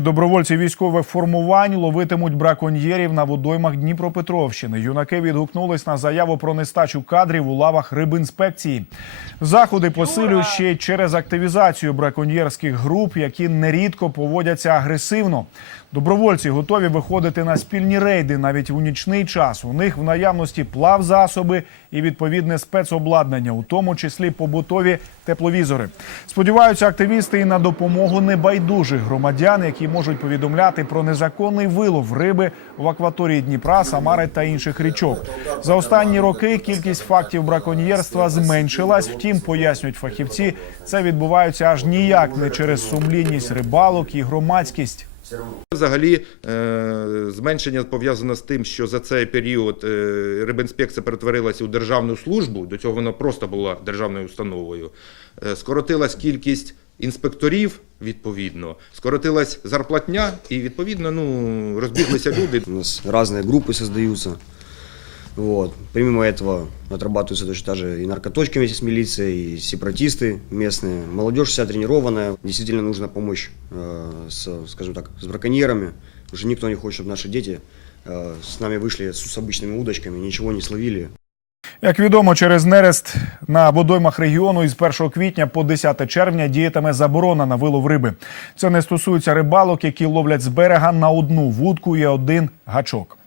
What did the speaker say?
Добровольці військових формувань ловитимуть браконьєрів на водоймах Дніпропетровщини. Юнаки відгукнулись на заяву про нестачу кадрів у лавах рибінспекції. Заходи посилюють ще й через активізацію браконьєрських груп, які нерідко поводяться агресивно. Добровольці готові виходити на спільні рейди навіть у нічний час. У них в наявності плавзасоби і відповідне спецобладнання, у тому числі побутові тепловізори. Сподіваються активісти і на допомогу небайдужих громадян, які можуть повідомляти про незаконний вилов риби в акваторії Дніпра, Самари та інших річок. За останні роки кількість фактів браконьєрства зменшилась. Втім, пояснюють фахівці, це відбувається аж ніяк не через сумлінність рибалок і громадськість. Взагалі, е, зменшення пов'язано з тим, що за цей період е, рибінспекція перетворилася у державну службу. До цього вона просто була державною установою. Е, Скоротилась кількість інспекторів, відповідно, скоротилась зарплатня, і відповідно ну розбіглися люди. У нас разные группы создаются. Вот. Помимо этого отрабатываются точно так же и наркоточки вместе с милицией, и сепаратисты местные. Молодежь вся тренированная. Действительно нужна помощь э, с, скажем так, с браконьерами. Уже никто не хочет, чтобы наши дети э, с нами вышли с, с обычными удочками, ничего не словили. Як відомо, через нерест на водоймах регіону із 1 квітня по 10 червня діятиме заборона на вилов риби. Це не стосується рибалок, які ловлять з берега на одну вудку і один гачок.